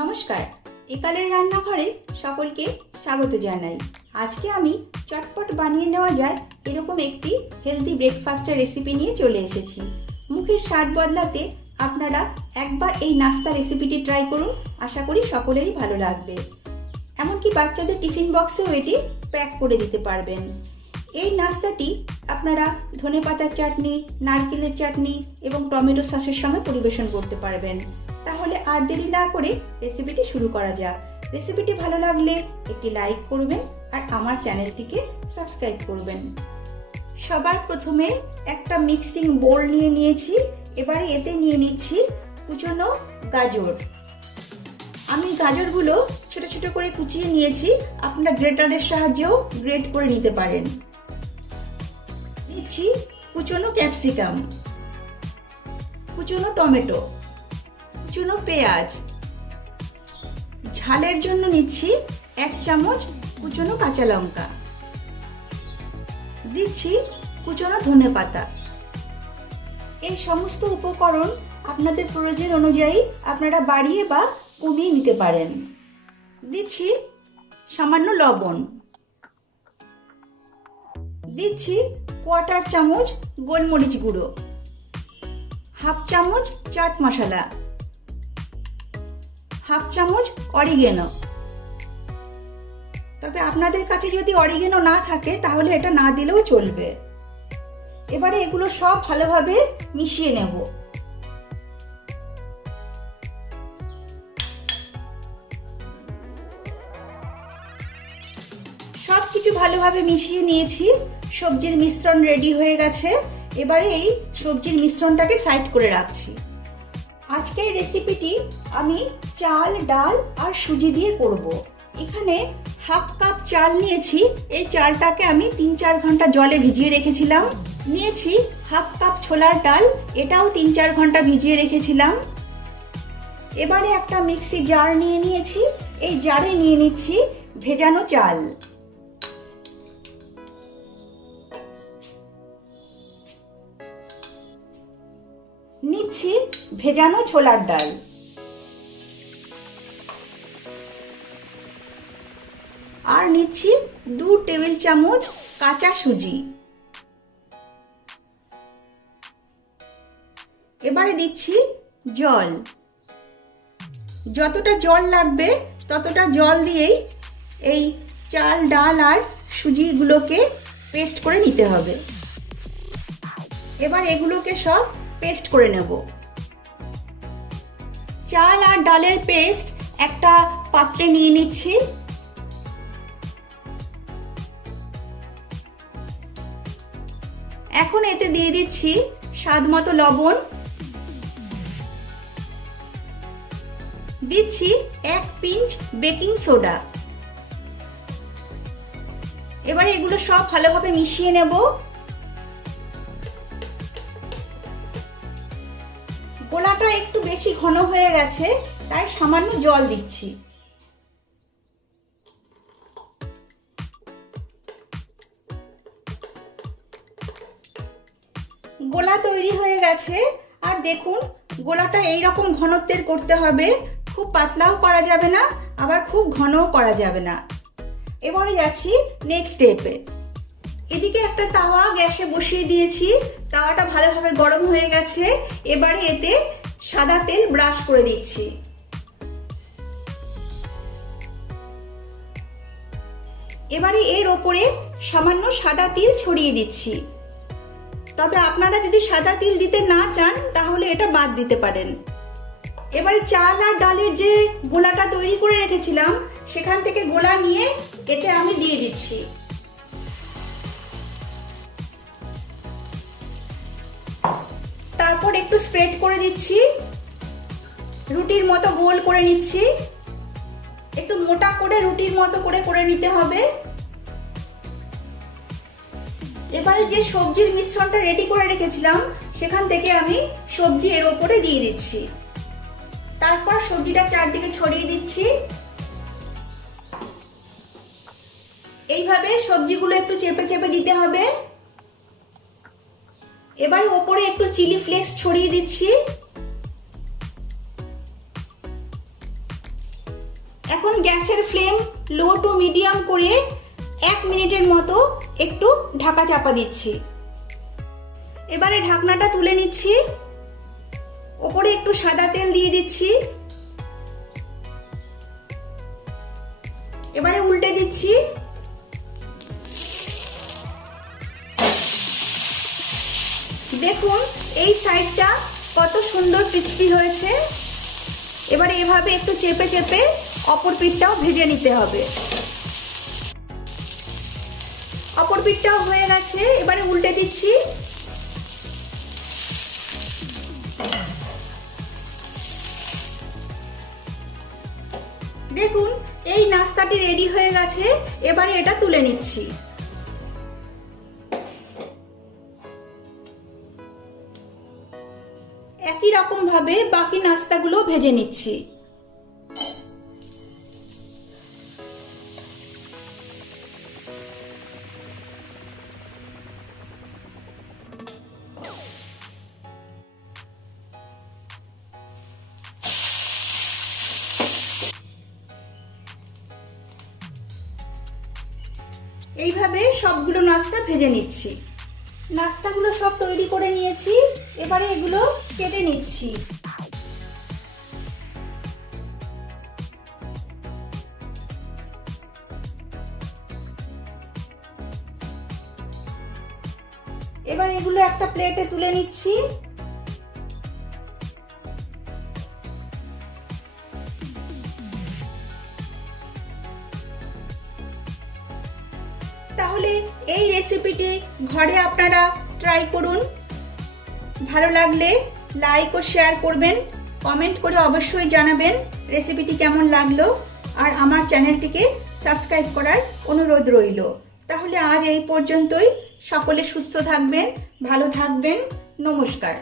নমস্কার। একালের রান্নাঘরে সকলকে স্বাগত জানাই। আজকে আমি চটপট বানিয়ে নেওয়া যায় এরকম একটি হেলদি ব্রেকফাস্টের রেসিপি নিয়ে চলে এসেছি। মুখের স্বাদ বদলাতে আপনারা একবার এই নাস্তা রেসিপিটি ট্রাই করুন। আশা করি সকলেরই ভালো লাগবে। এমনকি বাচ্চাদের টিফিন বক্সেও এটি প্যাক করে দিতে পারবেন। এই নাস্তাটি আপনারা ধনেপাতার চাটনি, নারকেলের চাটনি এবং টমেটো সসের সঙ্গে পরিবেশন করতে পারবেন। তাহলে আর দেরি না করে রেসিপিটি শুরু করা যাক। রেসিপিটি ভালো লাগলে একটি লাইক করবেন আর আমার চ্যানেলটিকে সাবস্ক্রাইব করবেন। সবার প্রথমে একটা মিক্সিং বোল নিয়ে নিয়েছি, এবারে এতে নিয়ে নিচ্ছি কুচনো গাজর। আমি গাজরগুলো ছোট ছোট করে কুচিয়ে নিয়েছি, আপনারা গ্রেটারের সাহায্যেও গ্রেট করে নিতে পারেন। নিচ্ছি কুচনো ক্যাপসিকাম কুচনো টমেটো। কুচনো পেঁয়াজ। ঝালের জন্য নিচ্ছি এক চামচ কুচনো কাঁচা লঙ্কা। দিচ্ছি কুচনো ধনে পাতা। এই সমস্ত উপকরণ আপনাদের প্রয়োজন অনুযায়ী আপনারা বাড়িয়ে বা কমিয়ে নিতে পারেন। দিচ্ছি সামান্য লবণ। দিচ্ছি কোয়াটার চামচ গোলমরিচ গুঁড়ো। হাফ চামচ চাট মশলা। হাফ চামচ অরিগেনো। তবে আপনাদের কাছে যদি অরিগেনো না থাকে, তাহলে এটা না দিলেও চলবে। এবারে এগুলো সব ভালোভাবে মিশিয়ে নেব। সব কিছু ভালোভাবে মিশিয়ে নিয়েছি। সবজির মিশ্রণ রেডি হয়ে গেছে। এবারে এই সবজির মিশ্রণটাকে সাইড করে রাখছি। আজকের রেসিপিটি আমি চাল, ডাল আর সুজি দিয়ে করব। এখানে হাফ কাপ চাল নিয়েছি। এই চালটাকে আমি তিন চার ঘণ্টা জলে ভিজিয়ে রেখেছিলাম। নিয়েছি হাফ কাপ ছোলার ডাল, এটাও তিন চার ঘণ্টা ভিজিয়ে রেখেছিলাম। এবারে একটা মিক্সি জার নিয়ে নিয়েছি। এই জারে নিয়ে নিচ্ছি ভেজানো চাল। নিচ্ছি ভেজানো ছোলার ডাল। নিচ্ছি দু টেবিল চামচ কাঁচা সুজি। এবারে দিচ্ছি জল। যতটা জল লাগবে ততটা জল দিয়েই এই চাল, ডাল আর সুজিগুলোকে পেস্ট করে নিতে হবে। এবার এগুলোকে সব পেস্ট করে নেব। চাল আর ডালের পেস্ট একটা পাত্রে নিয়ে নিচ্ছি। এখন এতে দিয়ে দিচ্ছি স্বাদ মতো লবণ। দিচ্ছি এক পিঞ্চ বেকিং সোডা। এবারে এগুলো সব ভালোভাবে মিশিয়ে নেব। গোলাটা একটু বেশি ঘন হয়ে গেছে, তাই সামান্য জল দিচ্ছি। গোলা তৈরি হয়ে গেছে। আর দেখুন, গোলাটা এই রকম ঘনত্বের করতে হবে। খুব পাতলাও করা যাবে না, আবার খুব ঘনও করা যাবে না। এবারে যাচ্ছি নেক্সট স্টেপে এদিকে একটা তাওয়া গ্যাসে বসিয়ে দিয়েছি। তাওয়াটা ভালোভাবে গরম হয়ে গেছে। এবারে এতে সাদা তেল ব্রাশ করে দিচ্ছি। এবারে এর ওপরে সামান্য সাদা তিল ছড়িয়ে দিচ্ছি। তবে আপনারা যদি সাদা তিল দিতে না চান, তাহলে এটা বাদ দিতে পারেন। এবারে চাল আর ডালের যে গোলাটা তৈরি করে রেখেছিলাম, সেখান থেকে গোলা নিয়ে এতে আমি দিয়ে দিচ্ছি। তারপর একটু স্প্রেড করে দিচ্ছি। রুটির মতো গোল করে নিচ্ছি। একটু মোটা করে রুটির মতো করে করে নিতে হবে। এবারে যে সবজির মিশ্রণটা রেডি করে রেখেছিলাম, সেখান থেকে আমি সবজি এর ওপরে দিয়ে দিচ্ছি। তারপর সবজিটা চারদিকে ছড়িয়ে দিচ্ছি। এইভাবে সবজিগুলো একটু চেপে চেপে দিতে হবে। এবারে ওপরে একটু চিলি ফ্লেক্স ছড়িয়ে দিচ্ছি। এখন গ্যাসের ফ্লেম লো টু মিডিয়াম করে এক মিনিটের মতো একটু ঢাকা চাপা দিচ্ছি। এবারে ঢাকনাটা তুলে নিচ্ছি। ওপরে একটু সাদা তেল দিয়ে দিচ্ছি। এবারে উল্টে দিচ্ছি। দেখুন, এই সাইডটা কত সুন্দর ক্রিস্পি হয়েছে। এবারে এভাবে একটু চেপে চেপে অপর পিঠটাও ভেজে নিতে হবে। পিঠটাও হয়ে গেছে, এবারে উল্টে দিচ্ছি। দেখুন, এই নাস্তাটি রেডি হয়ে গেছে, এবারে এটা তুলে নিচ্ছি। একই রকম ভাবে বাকি নাস্তাগুলো ভেজে নিচ্ছি। এইভাবে সবগুলো নাস্তা ভেজে নিচ্ছি। নাস্তাগুলো সব তৈরি করে নিয়েছি, এবারে এগুলো কেটে নিচ্ছি। এবার এগুলো একটা প্লেটে তুলে নিচ্ছি। তাহলে এই রেসিপিটি ঘরে আপনারা ট্রাই করুন। ভালো লাগলে লাইক ও শেয়ার করবেন কমেন্ট করে অবশ্যই জানাবেন রেসিপিটি কেমন লাগল, আর আমার চ্যানেলটিকে সাবস্ক্রাইব করার অনুরোধ রইল। তাহলে আজ এই পর্যন্তই, সকলে সুস্থ থাকবেন, ভালো থাকবেন, নমস্কার।